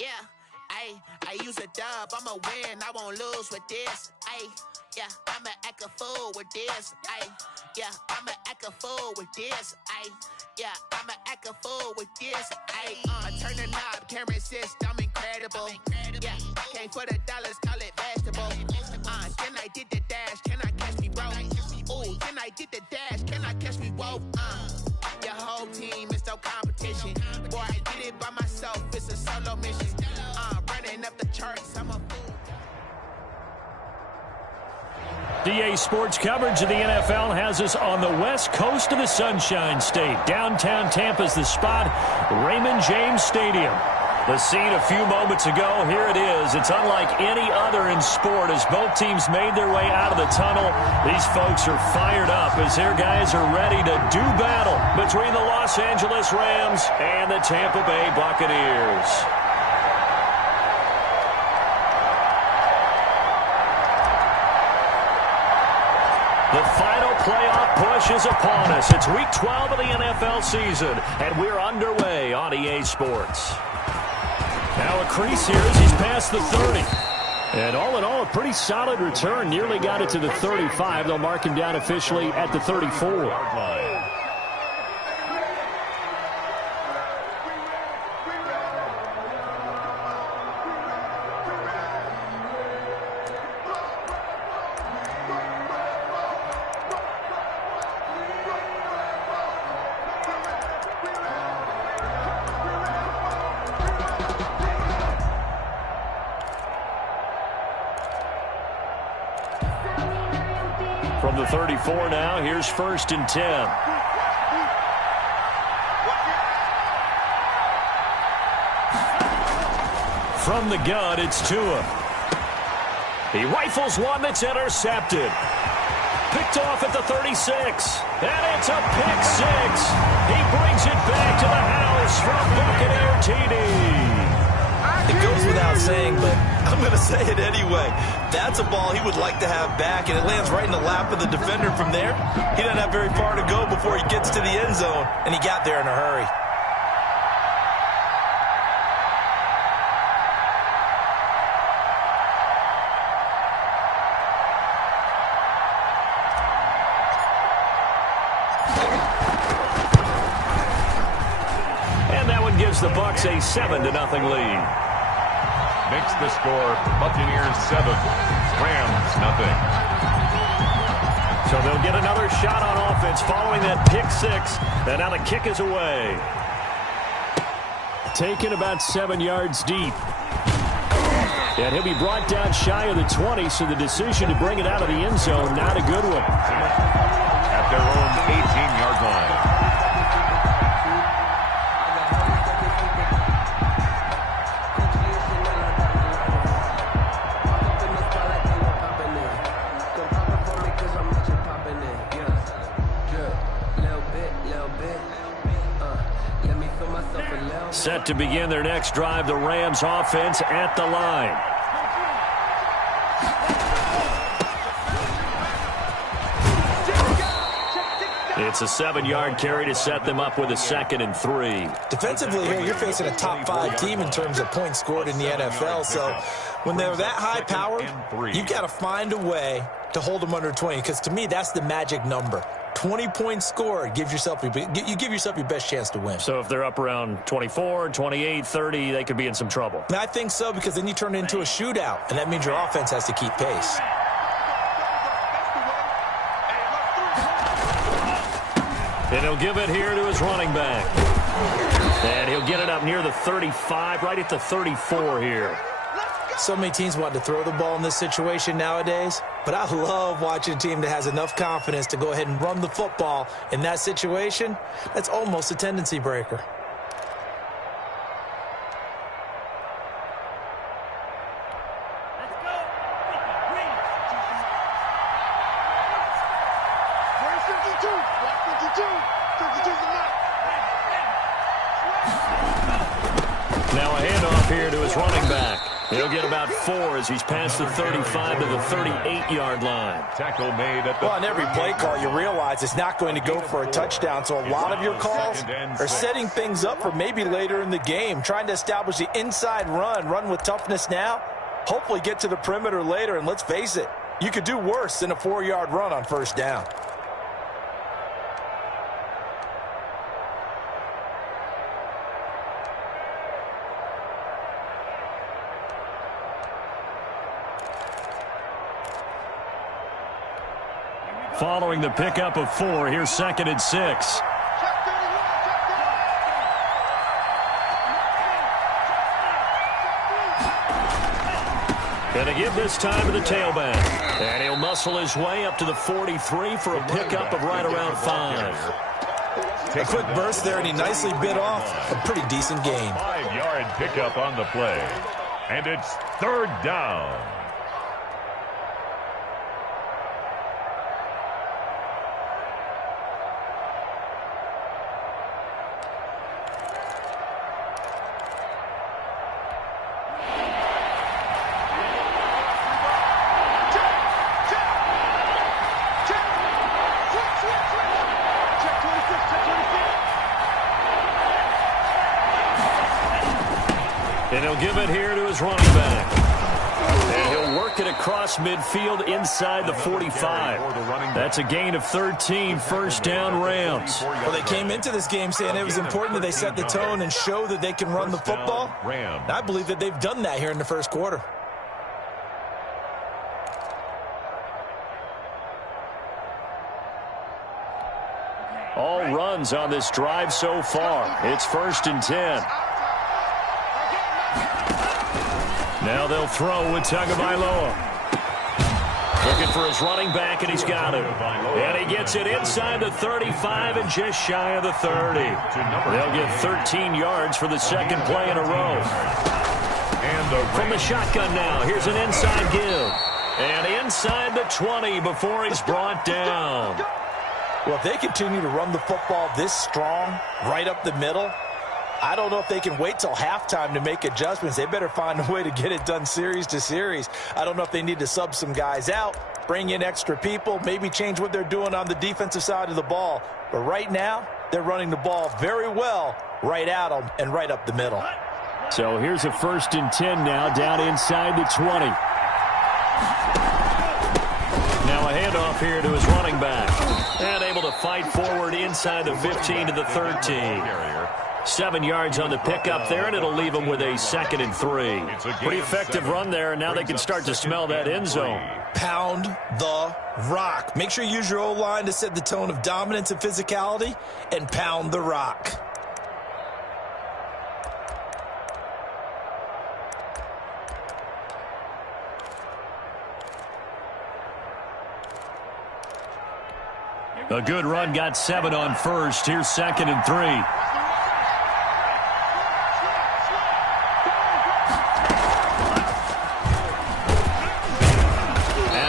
Yeah, I use a dub, I'ma win, I won't lose with this. Yeah, I'ma act a fool with this. Yeah, I'ma act a fool with this. Yeah, I'ma act a fool with this. I turn the knob, camera assist, I'm incredible. Yeah, came for the dollars, call it vegetable. Then I did the dash, can I catch me, bro? Ooh, then I did the dash, can I catch me, whoa? Your whole team is no competition. Boy, I did it by myself, it's a solo mission. Running up the charts, I'm a fool. DA Sports coverage of the NFL has us on the west coast of the Sunshine State. Downtown Tampa's the spot, Raymond James Stadium. The scene a few moments ago, here it is. It's unlike any other in sport as both teams made their way out of the tunnel. These folks are fired up as their guys are ready to do battle between the Los Angeles Rams and the Tampa Bay Buccaneers. The final playoff push is upon us. It's Week 12 of the NFL season, and we're underway on EA Sports. Now a crease here as he's past the 30. And all in all, a pretty solid return. Nearly got it to the 35. They'll mark him down officially at the 34-yard line. From the 34 now, here's 1st and 10. From the gun, it's Tua. He rifles one that's intercepted. Picked off at the 36. And it's a pick six. He brings it back to the house from Buccaneer TD. It goes without saying, but I'm going to say it anyway. That's a ball he would like to have back, and it lands right in the lap of the defender from there. He doesn't have very far to go before he gets to the end zone, and he got there in a hurry. And that one gives the Bucs a 7-0 lead. Makes the score Buccaneers 7, Rams nothing. So they'll get another shot on offense following that pick six. And now the kick is away. Taken about 7 yards deep. And he'll be brought down shy of the 20, so the decision to bring it out of the end zone, not a good one. At their own 18-yard line. Set to begin their next drive, the Rams offense at the line. It's a 7-yard carry to set them up with a 2nd and 3. Defensively here, you're facing a top 5 team in terms of points scored in the NFL. So when they're that high powered, you've got to find a way to hold them under 20. Because to me, that's the magic number. 20 points scored, you give yourself your best chance to win. So if they're up around 24, 28, 30, they could be in some trouble. And I think so, because then you turn it into a shootout, and that means your offense has to keep pace. And he'll give it here to his running back. And he'll get it up near the 35, right at the 34 here. So many teams want to throw the ball in this situation nowadays, but I love watching a team that has enough confidence to go ahead and run the football in that situation. That's almost a tendency breaker. Now a handoff here to his running back. He'll get about 4 as he's past the 35 to the 38-yard line. Tackle made at the... Well, on every play call, you realize it's not going to go for a touchdown, so a lot of your calls are setting things up for maybe later in the game, trying to establish the inside run with toughness now, hopefully get to the perimeter later, and let's face it, you could do worse than a 4-yard run on first down. Following the pickup of 4, here's 2nd and 6. Going to give this time to the tailback. And he'll muscle his way up to the 43 for a pickup of right around 5. A quick burst there, and he nicely bit off a pretty decent gain. 5-yard pickup on the play. And it's 3rd down. And he'll give it here to his running back. And he'll work it across midfield inside the 45. That's a gain of 13, 1st down Rams. Well, they came into this game saying it was important that they set the tone and show that they can run the football. And I believe that they've done that here in the first quarter. All runs on this drive so far. It's 1st and 10. Now they'll throw with Tagovailoa. Looking for his running back, and he's got him. And he gets it inside the 35 and just shy of the 30. They'll get 13 yards for the 2nd play in a row. From the shotgun now, here's an inside give. And inside the 20 before he's brought down. Well, if they continue to run the football this strong, right up the middle, I don't know if they can wait till halftime to make adjustments. They better find a way to get it done series to series. I don't know if they need to sub some guys out, bring in extra people, maybe change what they're doing on the defensive side of the ball. But right now, they're running the ball very well right at them and right up the middle. So here's a 1st and 10 now down inside the 20. Now a handoff here to his running back. And able to fight forward inside the 15 to the 13. 7 yards on the pickup there, and it'll leave him with a 2nd and 3. Pretty effective run there, and now they can start to smell that end zone. Pound the rock. Make sure you use your O-line to set the tone of dominance and physicality, and pound the rock. A good run, got 7 on 1st. Here's 2nd and 3.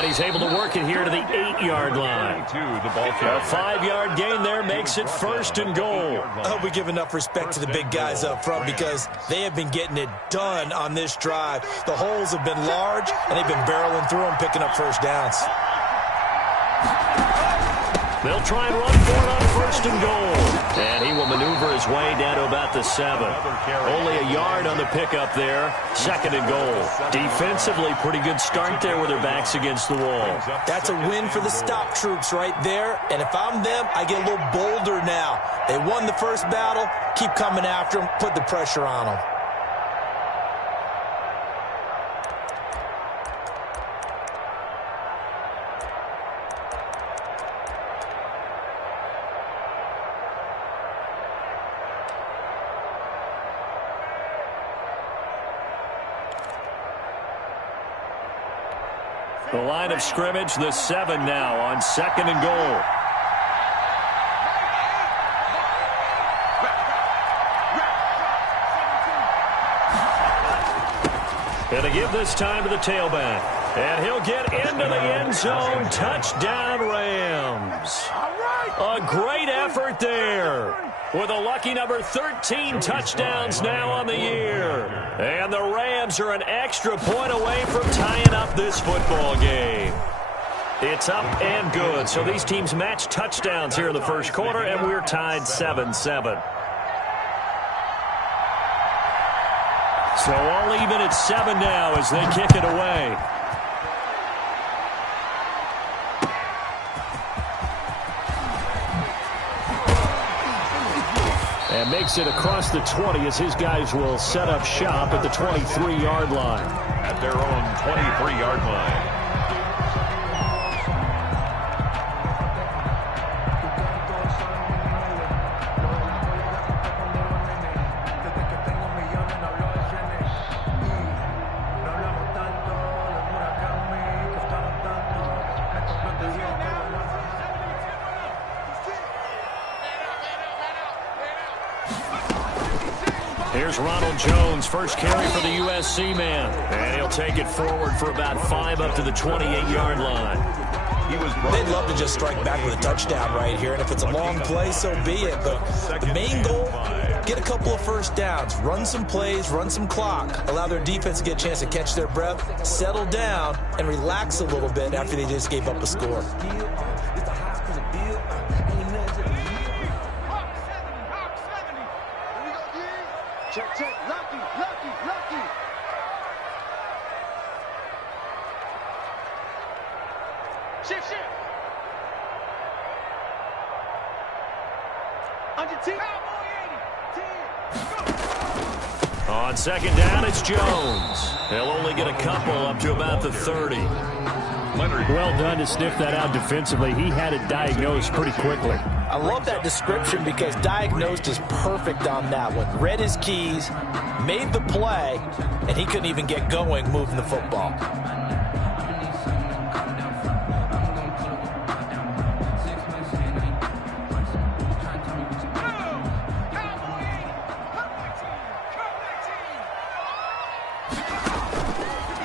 He's able to work it here to the 8-yard line. A 5-yard gain there makes it 1st and goal. I hope we give enough respect to the big guys up front because they have been getting it done on this drive. The holes have been large, and they've been barreling through them, picking up 1st downs. They'll try and run for it on 1st and goal. And he will maneuver his way down to about the 7. Only a yard on the pickup there. 2nd and goal. Defensively, pretty good start there with their backs against the wall. That's a win for the stop troops right there. And if I'm them, I get a little bolder now. They won the first battle. Keep coming after them. Put the pressure on them. The line of scrimmage, the 7 now on 2nd and goal. And to give this time to the tailback. And he'll get into the end zone. Touchdown, Rams. A great effort there. with a lucky number 13 touchdowns now on the year. And the Rams are an extra point away from tying up this football game. It's up and good. So these teams match touchdowns here in the first quarter, and we're tied 7-7. So all even at 7 now as they kick it away. And makes it across the 20 as his guys will set up shop at the 23-yard line. At their own 23-yard line. Here's Ronald Jones, first carry for the USC man. And he'll take it forward for about 5 up to the 28-yard line. They'd love to just strike back with a touchdown right here, and if it's a long play, so be it. But the main goal, get a couple of first downs, run some plays, run some clock, allow their defense to get a chance to catch their breath, settle down, and relax a little bit after they just gave up a score. Check, lucky. Shift. Under 10. On second down, it's Jones. They'll only get a couple up to about the 30. Well done to sniff that out defensively. He had it diagnosed pretty quickly. I love that description because diagnosed is perfect on that one. Read his keys, made the play, and he couldn't even get going moving the football.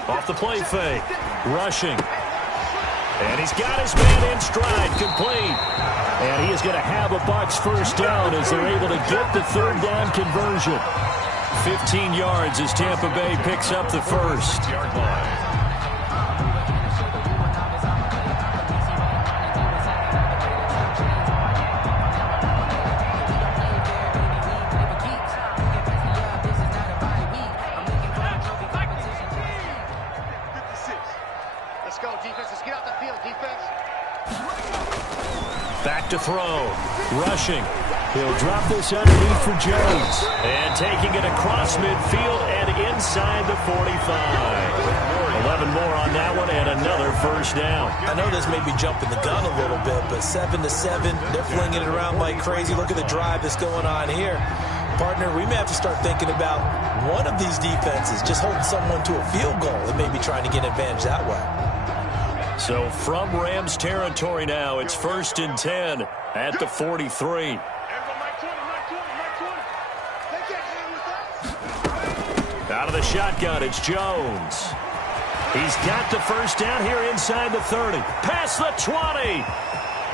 Off the play fake, rushing. And he's got his man in stride, complete. And he is going to have a Bucs first down as they're able to get the third down conversion. 15 yards as Tampa Bay picks up the first. Back to throw. Rushing. He'll drop this underneath for Jones. And taking it across midfield and inside the 45. 11 more on that one and another first down. I know this may be jumping the gun a little bit, but 7-7, they're flinging it around like crazy. Look at the drive that's going on here. Partner, we may have to start thinking about one of these defenses just holding someone to a field goal and maybe trying to get an advantage that way. So from Rams territory now, it's 1st and 10 at the 43. Out of the shotgun, it's Jones. He's got the first down here inside the 30. Past the 20.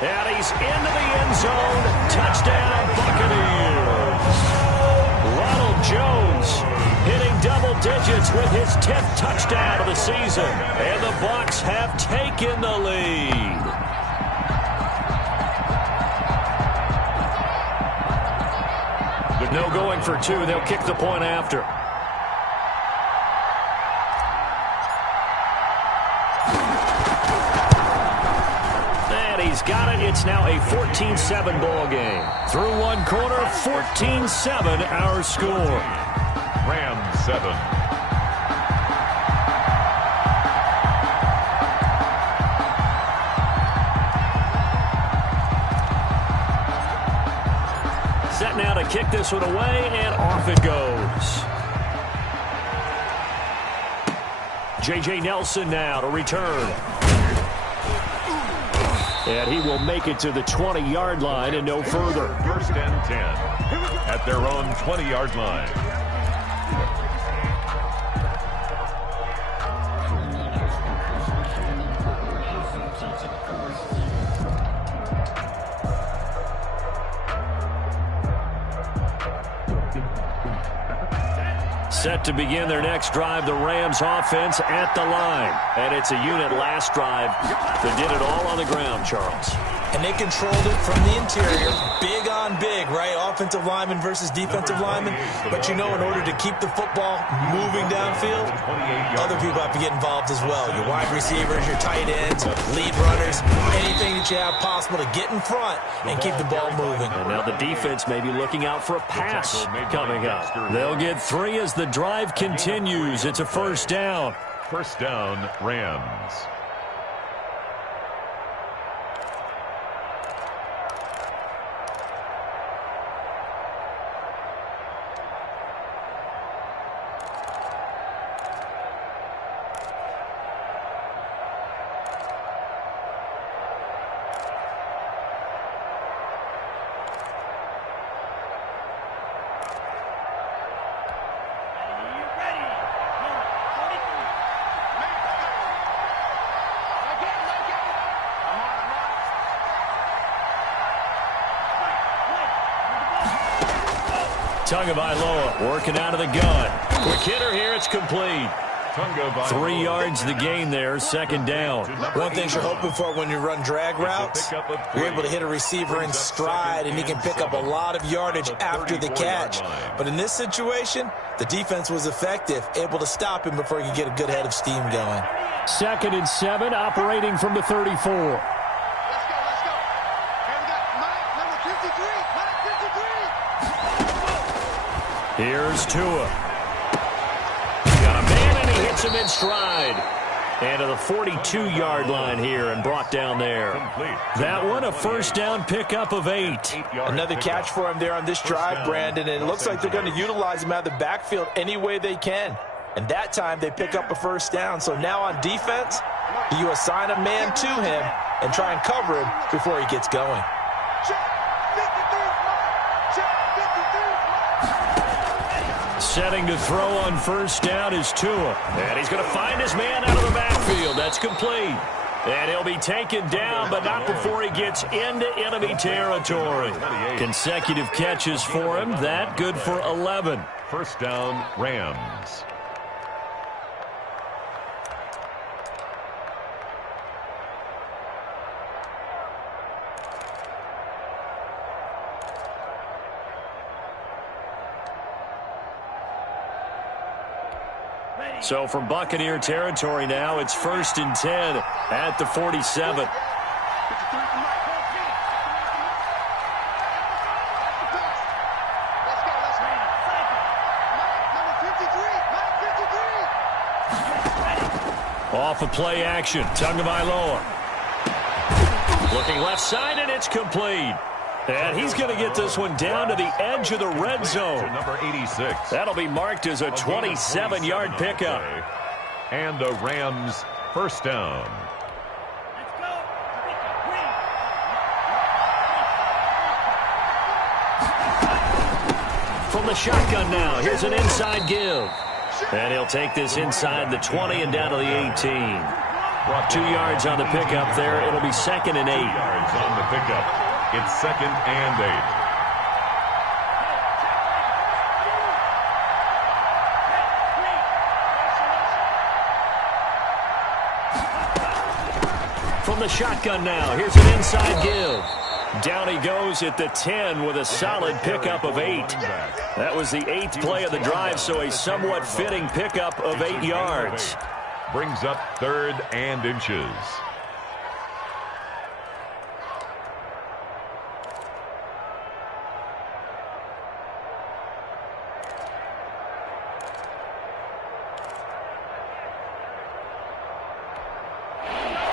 And he's into the end zone. Touchdown, Buccaneers. Ronald Jones hitting double digits with his 10th touchdown of the season. And the Bucs have taken the lead. With no going for two, they'll kick the point after. And he's got it. It's now a 14-7 ball game. Through one quarter, 14-7 our score. Rams 7. Set now to kick this one away, and off it goes. J.J. Nelson now to return. And he will make it to the 20-yard line and no further. 1st and 10 at their own 20-yard line. Set to begin their next drive, the Rams offense at the line. And it's a unit last drive that did it all on the ground, Charles. And they controlled it from the interior. Big on big, right? Offensive lineman versus defensive lineman. But, in order to keep the football moving downfield, other people have to get involved as well. Your wide receivers, your tight ends, lead runners, anything that you have possible to get in front and keep the ball moving. And now the defense may be looking out for a pass coming up. They'll get 3 as the drive continues. It's a first down. First down, Rams. Tagovailoa working out of the gun. Quick hitter here. It's complete. 3 yards the gain there, second down. One thing you're hoping for when you run drag routes, you're able to hit a receiver in stride, and he can pick up a lot of yardage after the catch. But in this situation, the defense was effective, able to stop him before he could get a good head of steam going. 2nd and 7, operating from the 34. Let's go. And we got Mike, number 53. Here's Tua. Got a man, and he hits him in stride. And to the 42-yard line here and brought down there. That one, a first down pickup of 8. Another catch for him there on this drive, Brandon, and it looks like they're going to utilize him out of the backfield any way they can. And that time they pick up a first down. So now on defense, you assign a man to him and try and cover him before he gets going. Setting to throw on first down is Tua. And he's going to find his man out of the backfield. That's complete. And he'll be taken down, but not before he gets into enemy territory. Consecutive catches for him. That good for 11. First down, Rams. So from Buccaneer territory now, it's 1st and 10 at the 47. Off of play action, Tagovailoa. Looking left side, and it's complete. And he's going to get this one down to the edge of the red zone. Number 86. That'll be marked as a 27-yard pickup. And the Rams first down. From the shotgun now, here's an inside give. And he'll take this inside the 20 and down to the 18. 2 yards on the pickup there. It'll be 2nd and 8. 2 yards on the pickup. It's 2nd and 8. From the shotgun now, here's an inside give. Down he goes at the 10 with a solid pickup of 8. That was the 8th play of the drive, so a somewhat fitting pickup of 8 yards. Brings up 3rd and inches.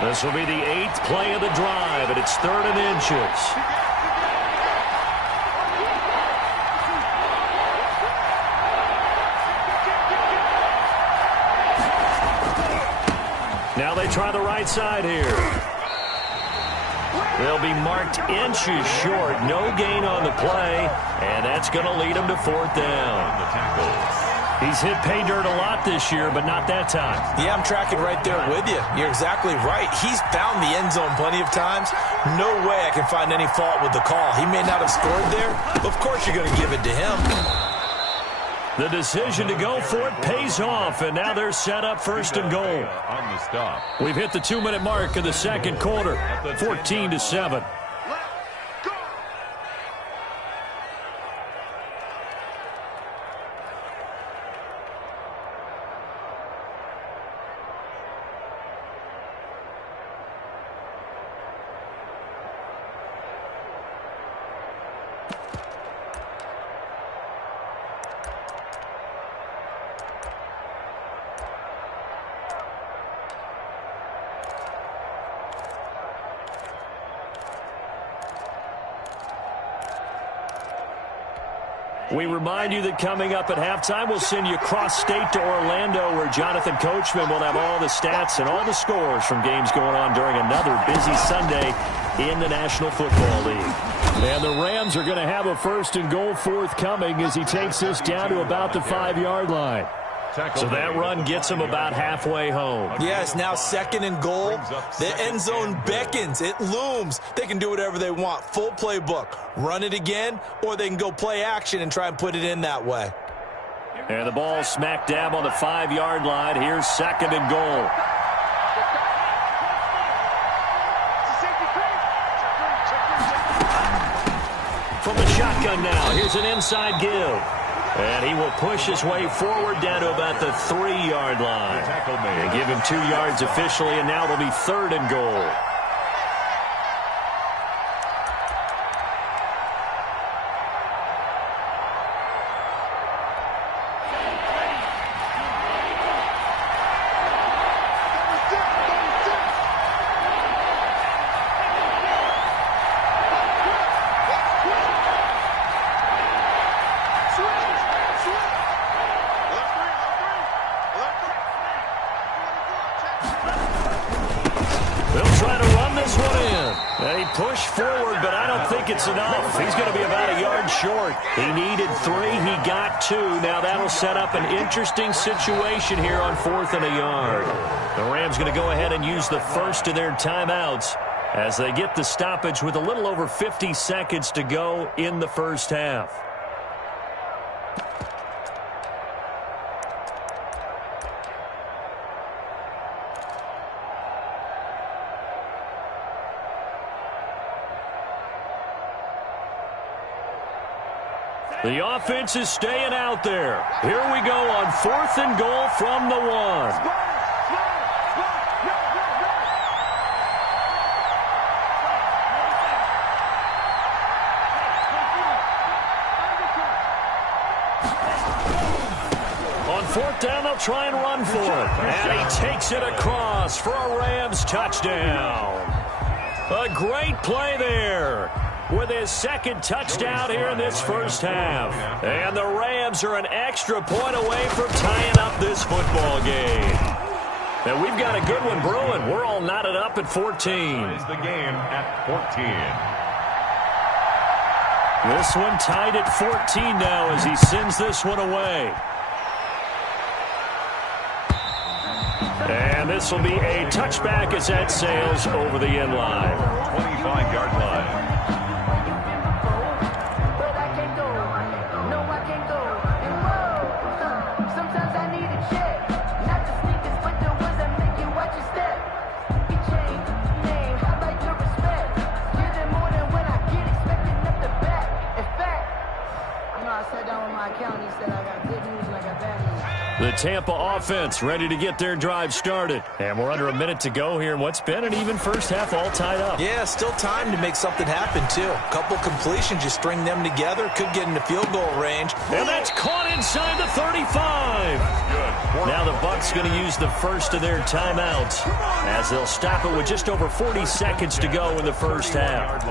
This will be the 8th play of the drive, and it's 3rd and inches. Now they try the right side here. They'll be marked inches short. No gain on the play, and that's going to lead them to 4th down. The tackle. He's hit pay dirt a lot this year, but not that time. Yeah, I'm tracking right there with you. You're exactly right. He's found the end zone plenty of times. No way I can find any fault with the call. He may not have scored there, but of course you're going to give it to him. The decision to go for it pays off, and now they're set up first and goal. On the stop. We've hit the 2-minute mark of the second quarter, 14-7. We remind you that coming up at halftime, we'll send you cross-state to Orlando, where Jonathan Coachman will have all the stats and all the scores from games going on during another busy Sunday in the National Football League. And the Rams are going to have a first and goal forthcoming as he takes this down to about the 5-yard line. So that run gets him about halfway home. Yeah, it's now second and goal. The end zone beckons. It looms. They can do whatever they want. Full playbook. Run it again, or they can go play action and try and put it in that way. And the ball smack dab on the 5-yard line. Here's second and goal. From the shotgun now, here's an inside give. And he will push his way forward down to about the 3-yard line. And give him 2 yards officially, and now it'll be third and goal. It's enough. He's going to be about a yard short. He needed 3. He got 2. Now that'll set up an interesting situation here on 4th and a yard. The Rams going to go ahead and use the first of their timeouts as they get the stoppage with a little over 50 seconds to go in the first half. The offense is staying out there. Here we go on 4th and goal from the 1. On 4th down, they'll try and run for it. And he takes it across for a Rams touchdown. A great play there, with his second touchdown here in this first half. And the Rams are an extra point away from tying up this football game. And we've got a good one brewing. We're all knotted up at 14. Is the game at 14. This one tied at 14 now as he sends this one away. And this will be a touchback as that sails over the end line. 25-yard line. The Tampa offense ready to get their drive started. And we're under a minute to go here in what's been an even first half, all tied up. Yeah, still time to make something happen, too. A couple completions, you string them together, could get into field goal range. And that's caught inside the 35. Now the Bucs going to use the first of their timeouts as they'll stop it with just over 40 seconds to go in the first half.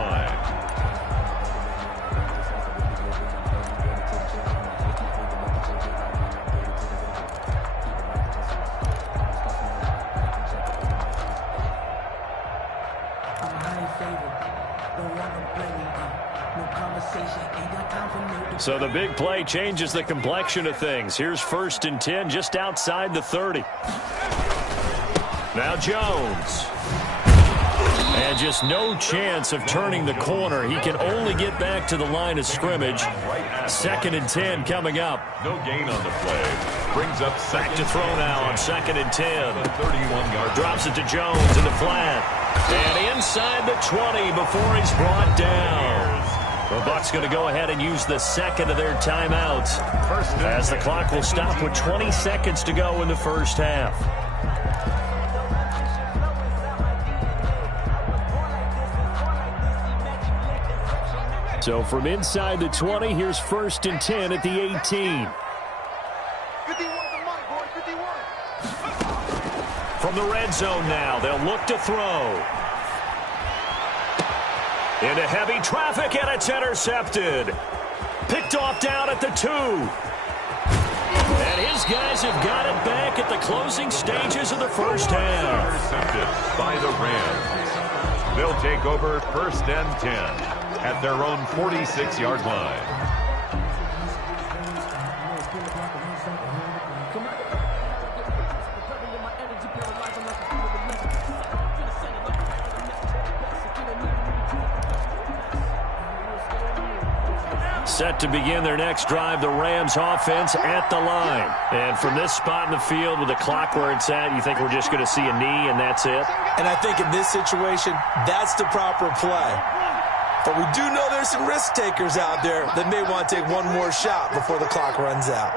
So the big play changes the complexion of things. Here's 1st and 10 just outside the 30. Now Jones. And just no chance of turning the corner. He can only get back to the line of scrimmage. 2nd and 10 coming up. No gain on the play. Brings up Back to throw now on 2nd and 10. 31-yard. Drops it to Jones in the flat. And inside the 20 before he's brought down. The Bucs going to go ahead and use the second of their timeouts as the clock will stop with 20 seconds to go in the first half. So from inside the 20, here's 1st and 10 at the 18. 51 the money, boy, 51. From the red zone now, they'll look to throw. Into heavy traffic, and it's intercepted. Picked off down at the 2. And his guys have got it back at the closing stages of the first half. Intercepted by the Rams. They'll take over 1st and 10 at their own 46-yard line. Set to begin their next drive, the Rams offense at the line. And from this spot in the field with the clock where it's at, you think we're just going to see a knee and that's it? And I think in this situation, that's the proper play. But we do know there's some risk takers out there that may want to take one more shot before the clock runs out.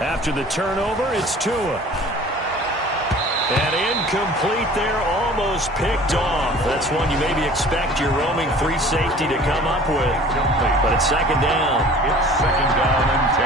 After the turnover, it's Tua. And incomplete there, almost picked off. That's one you maybe expect your roaming free safety to come up with. But it's 2nd down. It's 2nd down and 10.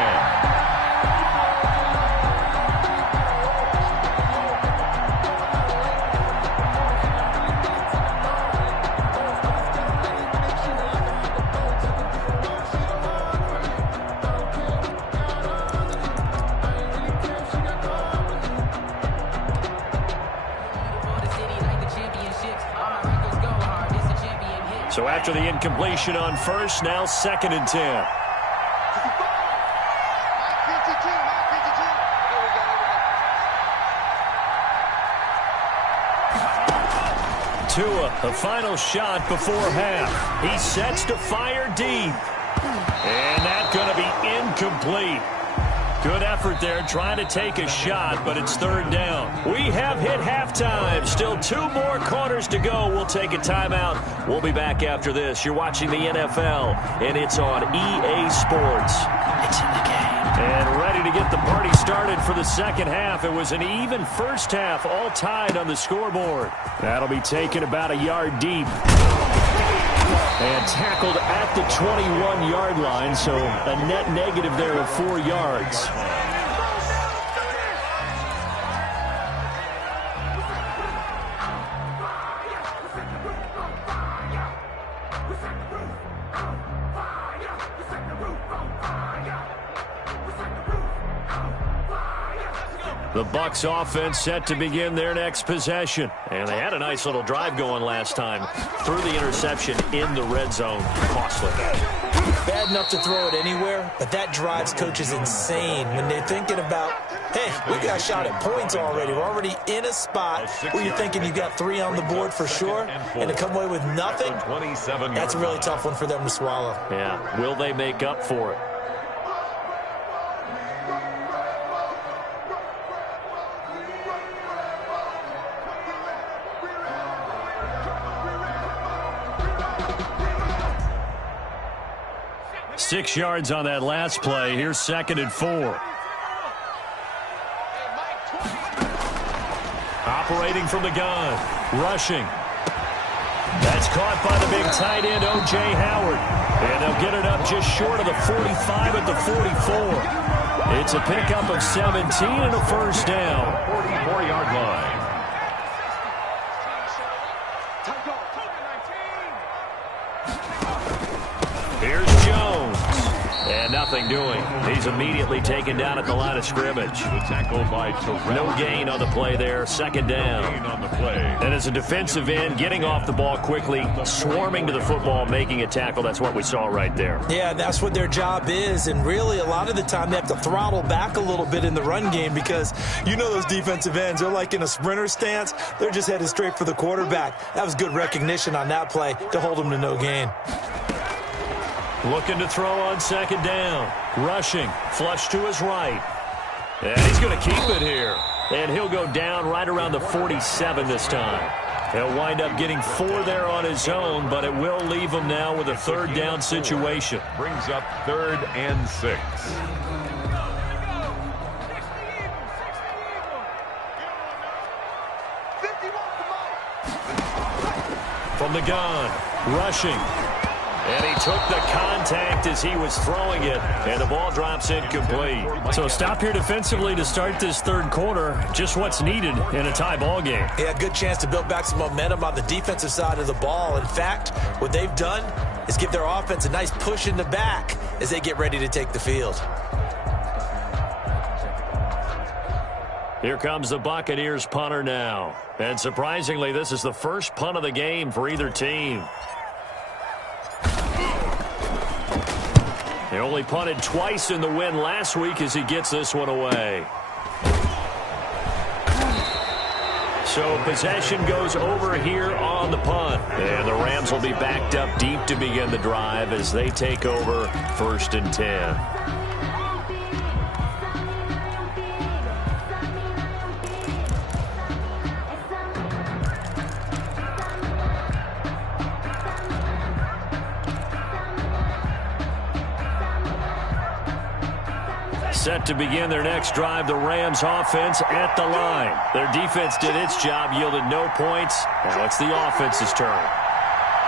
So after the incompletion on 1st, now 2nd and 10. Tua, the final shot before half. He sets to fire deep. And that's going to be incomplete. Good effort there trying to take a shot, but it's 3rd down. We have hit halftime. Still 2 more quarters to go. We'll take a timeout. We'll be back after this. You're watching the NFL, and it's on EA Sports. It's in the game. And ready to get the party started for the second half. It was an even first half, all tied on the scoreboard. That'll be taken about a yard deep. And tackled at the 21-yard line, so a net negative there of 4 yards. The Bucs offense set to begin their next possession. And they had a nice little drive going last time. Threw the interception in the red zone. Costly. Bad enough to throw it anywhere, but that drives coaches insane when they're thinking about, hey, we got a shot at points already. We're already in a spot where you're thinking you got 3 on the board for sure, and to come away with nothing, that's a really tough one for them to swallow. Yeah, will they make up for it? Six yards on that last play. Here's 2nd and 4. Operating from the gun. Rushing. That's caught by the big tight end, O.J. Howard. And they'll get it up just short of the 45 at the 44. It's a pickup of 17 and a first down. 44-yard line. Here's Jones. And nothing doing. He's immediately taken down at the line of scrimmage. The tackle by No gain on the play there. Second down. on the play. And as a defensive end, getting off the ball quickly, swarming to the football, making a tackle. That's what we saw right there. Yeah, that's what their job is. And really, a lot of the time, they have to throttle back a little bit in the run game because you know those defensive ends, they're like in a sprinter stance. They're just headed straight for the quarterback. That was good recognition on that play to hold them to no gain. Looking to throw on second down. Rushing. Flush to his right. And he's going to keep it here. And he'll go down right around the 47 this time. He'll wind up getting 4 there on his own, but it will leave him now with a third down situation. Brings up 3rd and 6. From the gun. Rushing. And he took the contact as he was throwing it, and the ball drops incomplete. So stop here defensively to start this third quarter. Just what's needed in a tie ball game. Yeah, good chance to build back some momentum on the defensive side of the ball. In fact, what they've done is give their offense a nice push in the back as they get ready to take the field. Here comes the Buccaneers punter now. And surprisingly, this is the first punt of the game for either team. They only punted twice in the win last week as he gets this one away. So possession goes over here on the punt. And the Rams will be backed up deep to begin the drive as they take over 1st and 10. Set to begin their next drive, the Rams offense at the line. Their defense did its job, yielded no points. Now it's the offense's turn.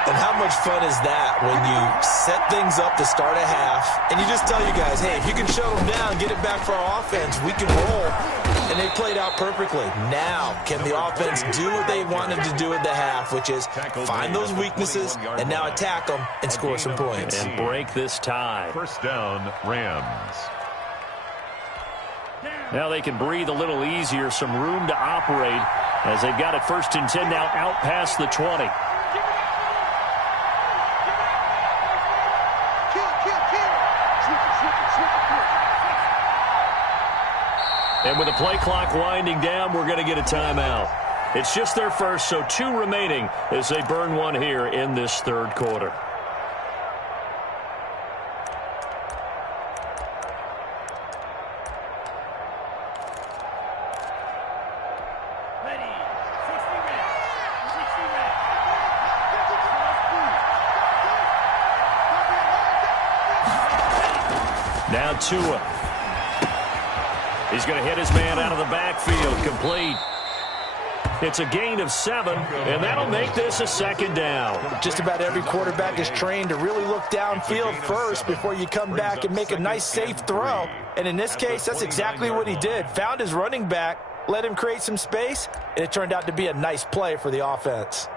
And how much fun is that when you set things up to start a half and you just tell you guys, hey, if you can shut them down, get it back for our offense, we can roll. And they played out perfectly. Now, can the offense do what they wanted to do at the half, which is find those weaknesses and now attack them and score some points. And break this tie. 1st down, Rams. Now they can breathe a little easier, some room to operate as they've got it 1st and 10 now out past the 20. And with the play clock winding down, we're going to get a timeout. It's just their first, so 2 remaining as they burn one here in this third quarter. Now Tua. He's going to hit his man out of the backfield. Complete. It's a gain of 7, and that'll make this a 2nd down. Just about every quarterback is trained to really look downfield first before you come back and make a nice, safe throw. And in this case, that's exactly what he did. Found his running back, let him create some space, and it turned out to be a nice play for the offense.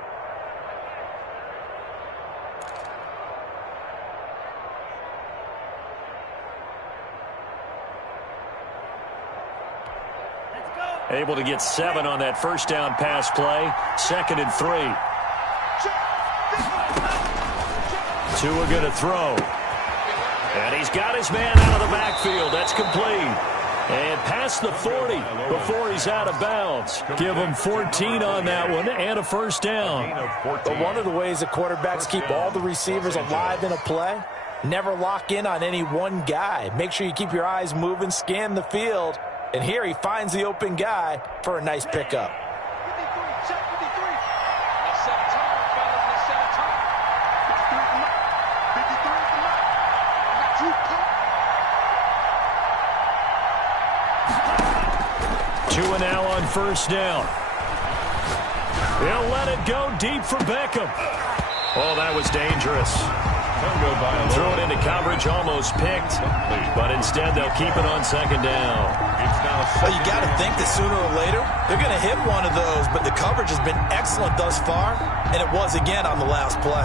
Able to get 7 on that first down pass play. 2nd and 3. Tua going to throw. And he's got his man out of the backfield. That's complete. And past the 40 before he's out of bounds. Give him 14 on that one and a first down. But one of the ways that quarterbacks keep all the receivers alive in a play, never lock in on any one guy. Make sure you keep your eyes moving, scan the field. And here he finds the open guy for a nice pickup. Tua now on first down. He'll let it go deep for Beckham. Oh, that was dangerous. Threw it into coverage, almost picked, but instead they'll keep it on 2nd down. Well, you got to think that sooner or later they're going to hit one of those, but the coverage has been excellent thus far, and it was again on the last play.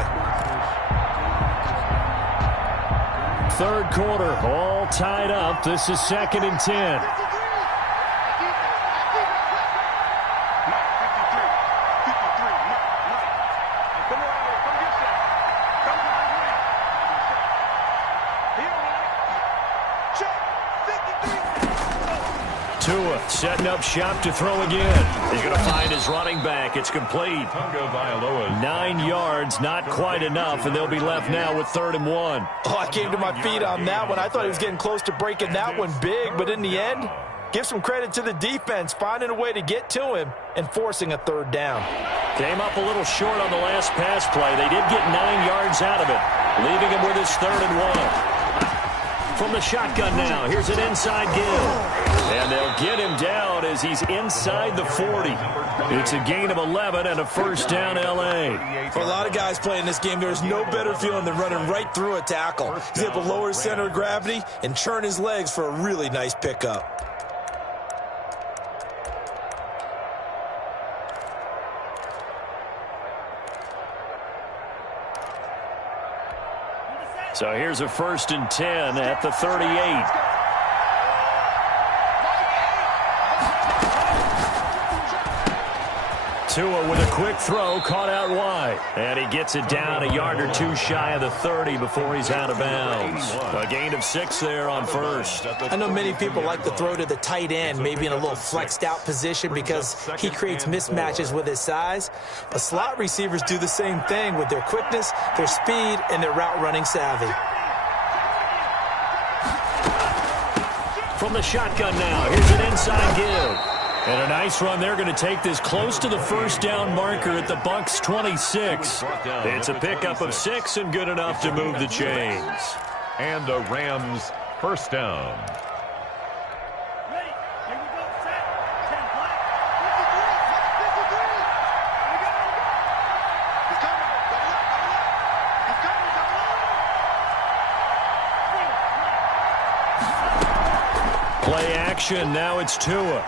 third quarter, all tied up. This is 2nd and 10. Tua setting up shop to throw again. He's going to find his running back. It's complete. 9 yards, not quite enough, and they'll be left now with 3rd and 1. Oh, I came to my feet on that one. I thought he was getting close to breaking that one big, but in the end, give some credit to the defense, finding a way to get to him and forcing a 3rd down. Came up a little short on the last pass play. They did get 9 yards out of it, leaving him with his 3rd and 1. From the shotgun now, here's an inside give. And they'll get him down as he's inside the 40. It's a gain of 11 and a first down, L.A. For a lot of guys playing this game, there's no better feeling than running right through a tackle. He's able to lower his center of gravity and churn his legs for a really nice pickup. So here's a 1st and 10 at the 38. Tua with a quick throw, caught out wide. And he gets it down a yard or 2 shy of the 30 before he's out of bounds. A gain of 6 there on 1st. I know many people like to throw to the tight end, maybe in a little flexed out position because he creates mismatches with his size. But slot receivers do the same thing with their quickness, their speed, and their route running savvy. From the shotgun now, here's an inside give. And a nice run. They're going to take this close to the first down marker at the Bucs 26. It's a pickup of 6 and good enough to move the chains. And a Rams first down. Play action. Now it's Tua.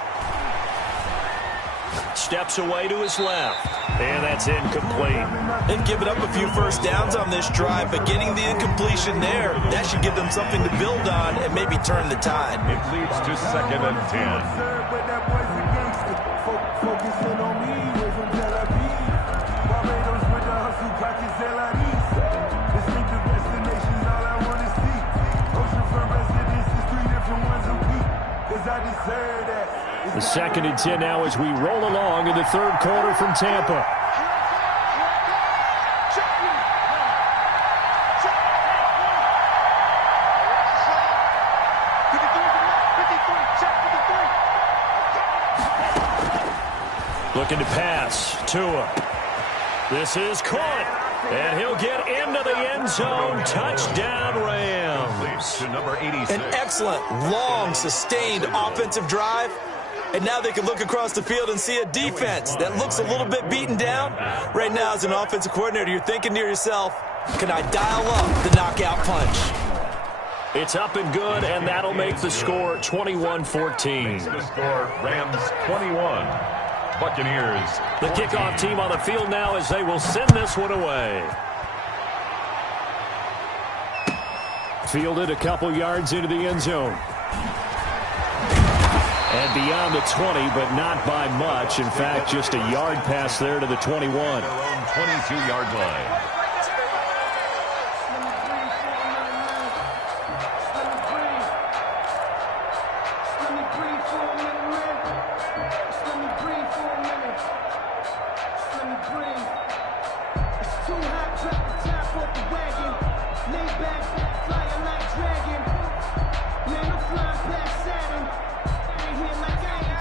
Steps away to his left. And that's incomplete. They've given up a few first downs on this drive, but getting the incompletion there, that should give them something to build on and maybe turn the tide. It leads to 2nd and 10. The 2nd and 10 now as we roll along in the third quarter from Tampa. Looking to pass. Tua. This is caught. And he'll get into the end zone. Touchdown, Rams. To number 86. An excellent, long, sustained offensive drive. And now they can look across the field and see a defense that looks a little bit beaten down. Right now, as an offensive coordinator, you're thinking to yourself, can I dial up the knockout punch? It's up and good, and that'll make the score 21-14. The score, Rams 21. Buccaneers. The kickoff team on the field now as they will send this one away. Fielded a couple yards into the end zone. And beyond the 20, but not by much. In fact, just a yard pass there to the 21. Their own 22-yard line.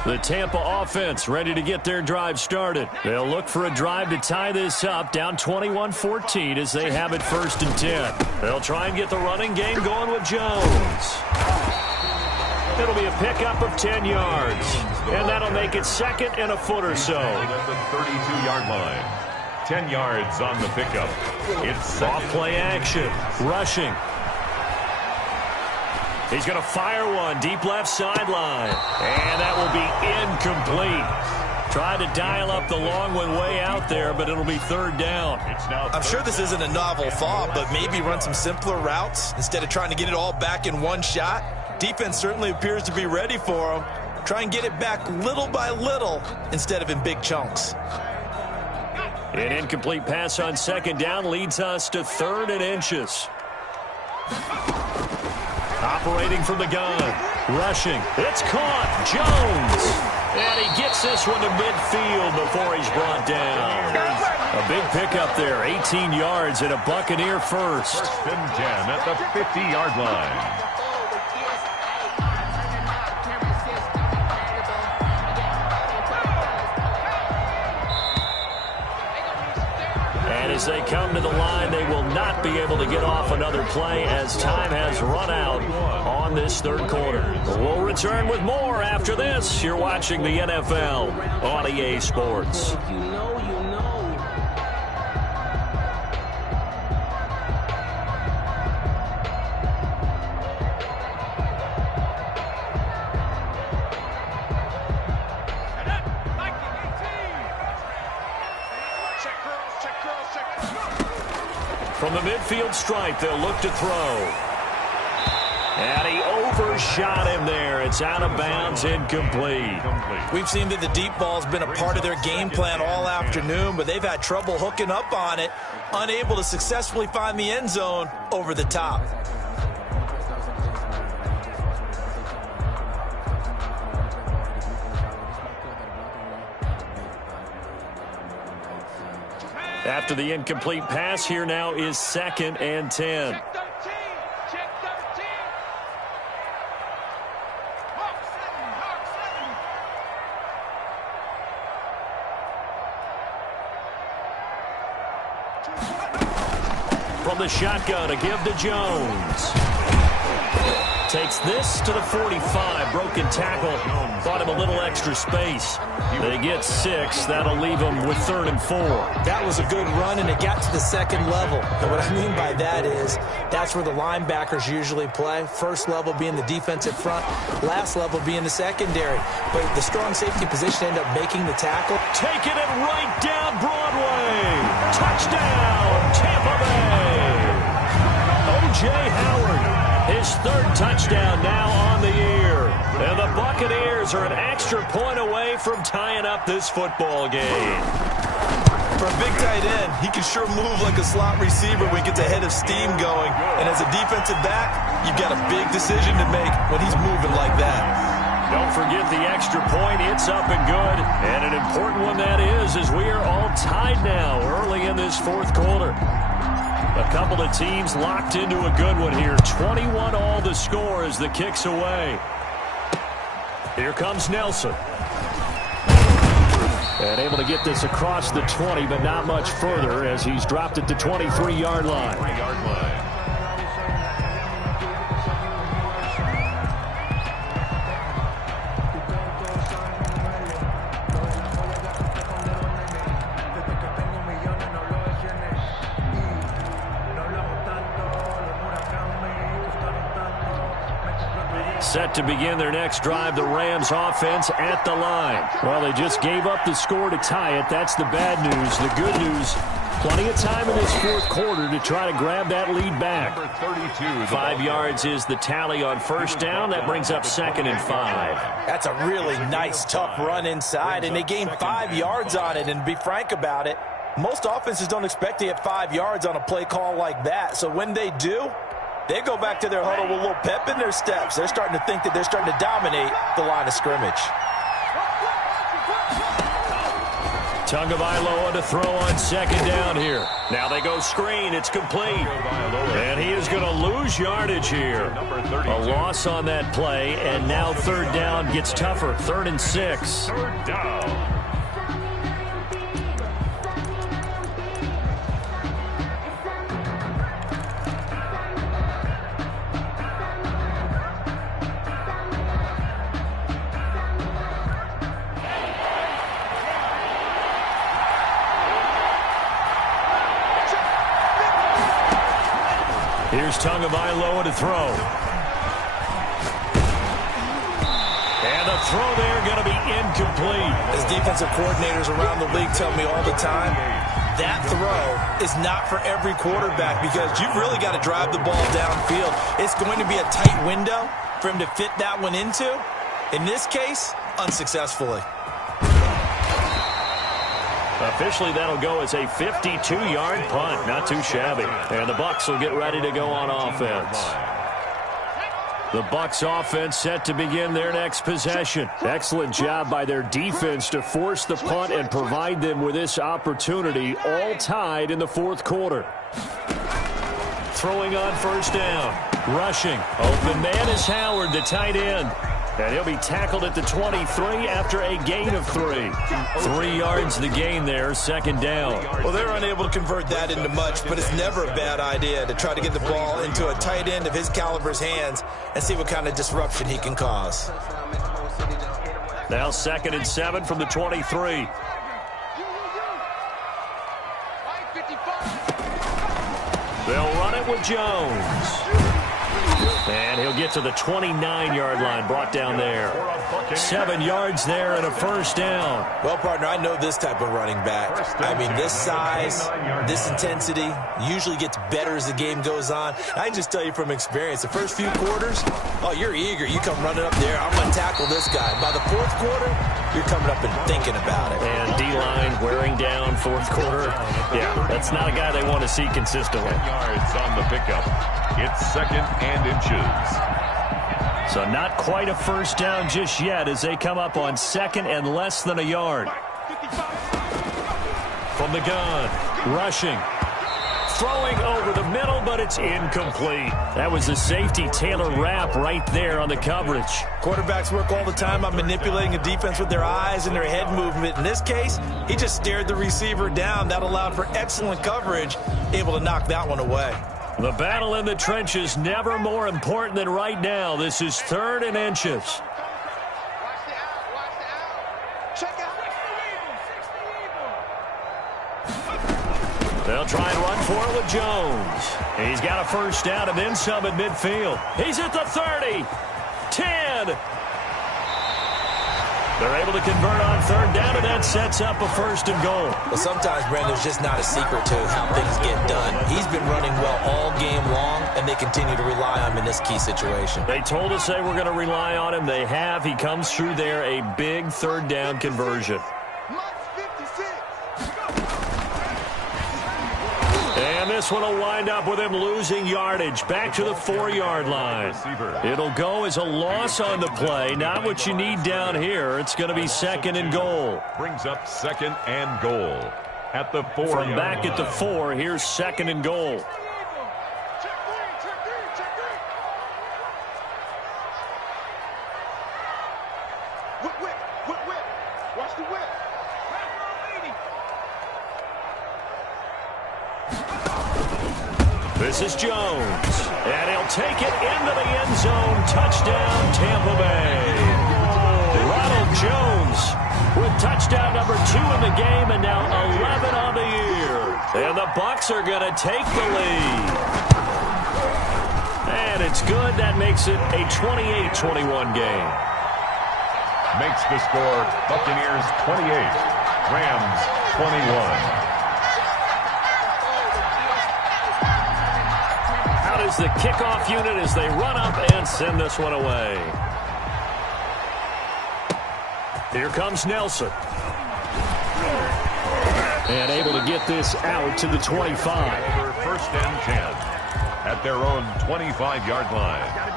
The Tampa offense ready to get their drive started. They'll look for a drive to tie this up, down 21-14 as they have it 1st and 10. They'll try and get the running game going with Jones. It'll be a pickup of 10 yards, and that'll make it 2nd and a foot or so. At the 32-yard line. 10 yards on the pickup. It's off play action, rushing. He's going to fire one deep left sideline. And that will be incomplete. Tried to dial up the long one way out there, but it'll be third down. I'm sure this isn't a novel thought, but maybe run some simpler routes instead of trying to get it all back in one shot. Defense certainly appears to be ready for them. Try and get it back little by little instead of in big chunks. An incomplete pass on second down leads us to 3rd and inches. Operating from the gun. Rushing. It's caught. Jones. And he gets this one to midfield before he's brought down. A big pickup there. 18 yards and a Buccaneer first. 1st and 10 at the 50-yard line. As they come to the line, they will not be able to get off another play as time has run out on this 3rd quarter. We'll return with more after this. You're watching the NFL on EA Sports. From the midfield stripe, they'll look to throw. And he overshot him there. It's out of bounds, incomplete. We've seen that the deep ball's been a part of their game plan all afternoon, but they've had trouble hooking up on it, unable to successfully find the end zone over the top. After the incomplete pass, here now is 2nd and 10. Check 13. Check 13. Hawk 7. From the shotgun, a give to Jones. Takes this to the 45. Broken tackle. Thought him a little extra space. They get 6. That'll leave them with 3rd and 4. That was a good run, and it got to the 2nd level. And what I mean by that is that's where the linebackers usually play. First level being the defensive front, last level being the secondary. But the strong safety position ended up making the tackle. Taking it right down Broadway. Touchdown, Tampa Bay. O.J. Howard. His 3rd touchdown now on the year. And the Buccaneers are an extra point away from tying up this football game. For a big tight end, he can sure move like a slot receiver when he gets a head of steam going. And as a defensive back, you've got a big decision to make when he's moving like that. Don't forget the extra point. It's up and good. And an important one that is, as we are all tied now early in this 4th quarter. A couple of teams locked into a good one here. 21 all the score as the kick's away. Here comes Nelson. And able to get this across the 20, but not much further as he's dropped it to 23-yard line. Set to begin their next drive, the Rams offense at the line. Well, they just gave up the score to tie it. That's the bad news. The good news, plenty of time in this 4th quarter to try to grab that lead back. 5 yards is the tally on 1st down. That brings up 2nd and 5. That's a really nice, tough run inside, and they gained 5 yards on it. And to be frank about it, most offenses don't expect to get 5 yards on a play call like that. So when they do, they go back to their huddle with a little pep in their steps. They're starting to think that they're starting to dominate the line of scrimmage. Tagovailoa to throw on 2nd down here. Now they go screen. It's complete. And he is going to lose yardage here. A loss on that play, and now 3rd down gets tougher. 3rd and 6. 3rd down. Here's Tagovailoa to throw. And the throw there going to be incomplete. As defensive coordinators around the league tell me all the time, that throw is not for every quarterback because you've really got to drive the ball downfield. It's going to be a tight window for him to fit that one into. In this case, unsuccessfully. Officially, that'll go as a 52-yard punt. Not too shabby. And the Bucs will get ready to go on offense. The Bucs offense set to begin their next possession. Excellent job by their defense to force the punt and provide them with this opportunity, all tied in the fourth quarter. Throwing on first down. Rushing. Open man is Howard, the tight end. And he'll be tackled at the 23 after a gain of 3. 3 yards the gain there, second down. Well, they're unable to convert that into much, but it's never a bad idea to try to get the ball into a tight end of his caliber's hands and see what kind of disruption he can cause. Now 2nd and 7 from the 23. They'll run it with Jones. And he'll get to the 29-yard line, brought down there. 7 yards there and a first down. Well, partner, I know this type of running back. I mean, this size, this intensity usually gets better as the game goes on. I can just tell you from experience, the first few quarters, oh, you're eager. You come running up there, I'm going to tackle this guy. By the fourth quarter, you're coming up and thinking about it. And D-line wearing down fourth quarter. Yeah, that's not a guy they want to see consistently. 10 yards on the pickup. It's 2nd and inches. So not quite a first down just yet as they come up on 2nd and less than a yard. From the gun, rushing. Throwing over the middle, but it's incomplete. That was the safety Taylor Rapp right there on the coverage. Quarterbacks work all the time on manipulating a defense with their eyes and their head movement. In this case, he just stared the receiver down. That allowed for excellent coverage, able to knock that one away. The battle in the trenches never more important than right now. This is 3rd and inches. They'll try and run for it with Jones. He's got a first down and then some at midfield. He's at the 30. 10. They're able to convert on 3rd down, and that sets up a 1st and goal. Well, sometimes, Brandon, there's just not a secret to how things get done. He's been running well all game long, and they continue to rely on him in this key situation. They told us they were going to rely on him. They have. He comes through there, a big 3rd down conversion. And this one will wind up with him losing yardage back to the 4-yard line. It'll go as a loss on the play. Not what you need down here. It's going to be 2nd and goal. Brings up 2nd and goal at the 4. From back at the 4, here's 2nd and goal. Watch the whip. This is Jones, and he'll take it into the end zone. Touchdown, Tampa Bay. Ronald Jones with touchdown number 2 in the game, and now 11 on the year. And the Bucs are going to take the lead. And it's good. That makes it a 28-21 game. Makes the score Buccaneers 28, Rams 21. Out is the kickoff unit as they run up and send this one away. Here comes Nelson. And able to get this out to the 25. For 1st and 10 at their own 25-yard line.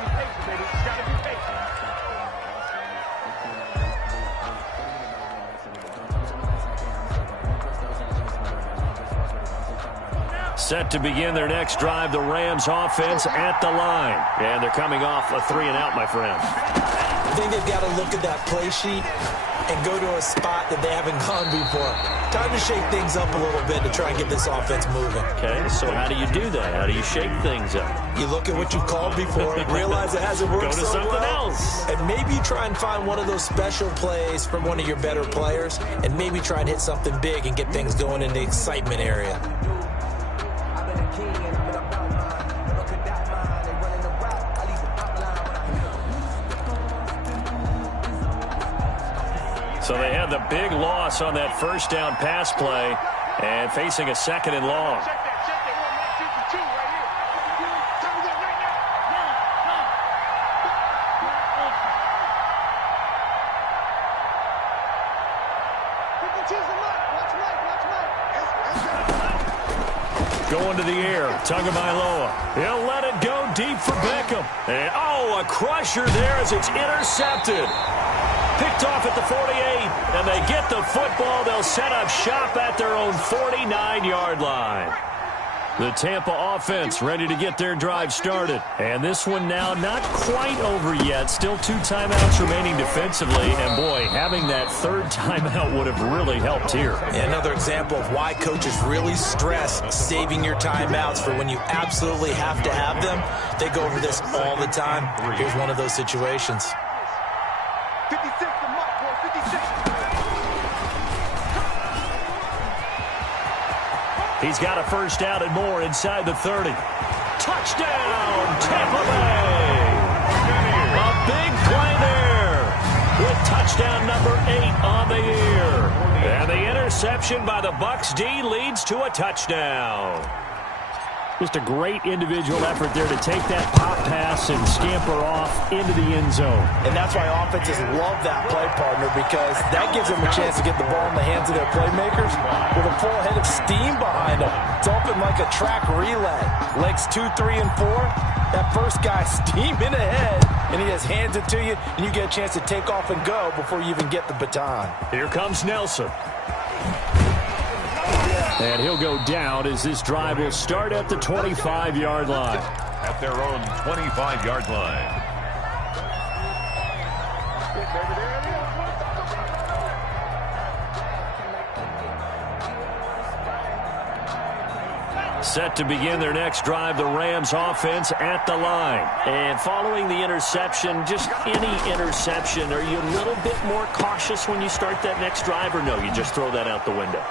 Set to begin their next drive, the Rams offense at the line. And they're coming off a 3-and-out, my friend. I think they've got to look at that play sheet and go to a spot that they haven't gone before. Time to shake things up a little bit to try and get this offense moving. Okay, so how do you do that? How do you shake things up? You look at what you called before, realize it hasn't worked Go to so something well, else. and maybe try and find one of those special plays from one of your better players, and maybe try and hit something big and get things going in the excitement area. So they had the big loss on that first down pass play and facing a 2nd and long. Going to the air, Tagovailoa. He'll let it go deep for Beckham. And, a crusher there as it's intercepted. Picked off at the 48, and they get the football. They'll set up shop at their own 49-yard line. The Tampa offense ready to get their drive started. And this one now not quite over yet. Still 2 timeouts remaining defensively. And, boy, having that 3rd timeout would have really helped here. Another example of why coaches really stress saving your timeouts for when you absolutely have to have them. They go over this all the time. Here's one of those situations. 56 to Mike, boy, 56. He's got a first down and more inside the 30. Touchdown, Tampa Bay! A big play there with touchdown number 8 on the year. And the interception by the Bucs D leads to a touchdown. Just a great individual effort there to take that pop pass and scamper off into the end zone. And that's why offenses love that play, partner, because that gives them a chance to get the ball in the hands of their playmakers with a full head of steam behind them. It's open like a track relay. Legs 2, 3, and 4. That first guy steaming ahead, and he just hands it to you, and you get a chance to take off and go before you even get the baton. Here comes Nelson. And he'll go down as this drive will start at the 25-yard line. At their own 25-yard line. Set to begin their next drive, the Rams offense at the line. And following the interception, just any interception, are you a little bit more cautious when you start that next drive, or no, you just throw that out the window?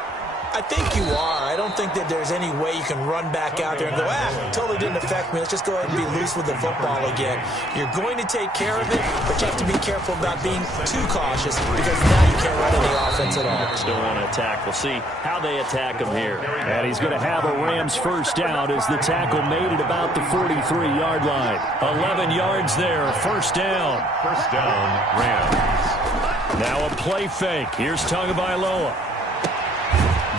I think you are. I don't think that there's any way you can run back out there and go, totally didn't affect me. Let's just go ahead and be loose with the football again. You're going to take care of it, but you have to be careful about being too cautious because now you can't run any offense at all. Still want to attack. We'll see how they attack him here. And he's going to have a Rams first down as the tackle made it about the 43-yard line. 11 yards there, first down. First down, Rams. Now a play fake. Here's Tagovailoa.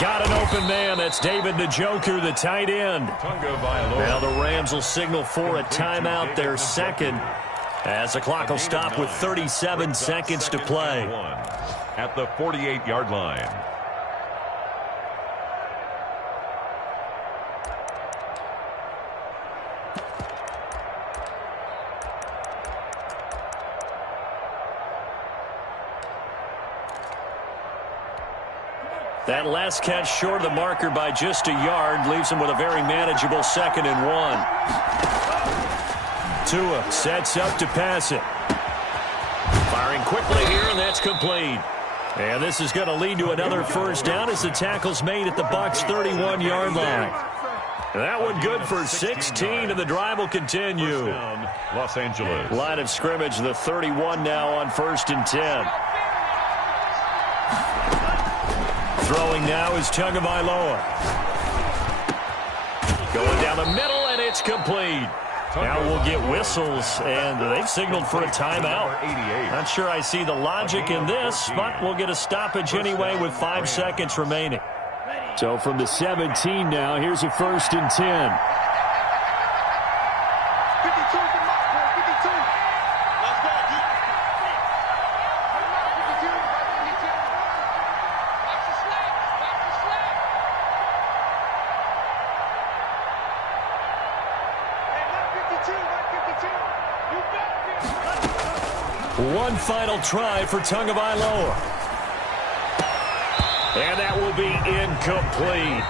Got an open man. That's David Njoku, the tight end. Now the Rams will signal for a timeout, their 2nd, as the clock will stop with 37 seconds to play. At the 48-yard line. That last catch short of the marker by just a yard leaves him with a very manageable 2nd and 1. Tua sets up to pass it. Firing quickly here, and that's complete. And this is going to lead to another first down as the tackle's made at the Bucs' 31-yard line. That one good for 16, and the drive will continue. Los Angeles. Line of scrimmage, the 31 now on 1st and 10. Throwing now is Tagovailoa. Going down the middle, and it's complete. Now we'll get whistles, and they've signaled for a timeout. Not sure I see the logic in this, but we'll get a stoppage anyway with 5 seconds remaining. So from the 17 now, here's a 1st and 10. One final try for Tagovailoa. And that will be incomplete.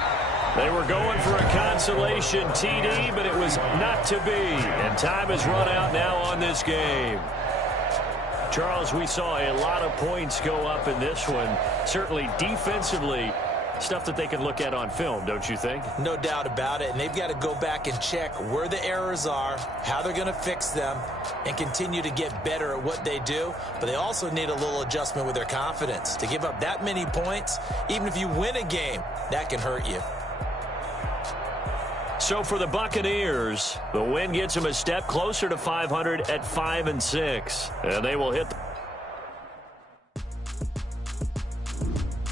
They were going for a consolation TD, but it was not to be. And time has run out now on this game. Charles, we saw a lot of points go up in this one. Certainly defensively, stuff that they can look at on film, don't you think? No doubt about it, and they've got to go back and check where the errors are, how they're going to fix them, and continue to get better at what they do. But they also need a little adjustment with their confidence. To give up that many points, even if you win a game, that can hurt you. So for the Buccaneers, the win gets them a step closer to 500 at 5-6. And they will hit the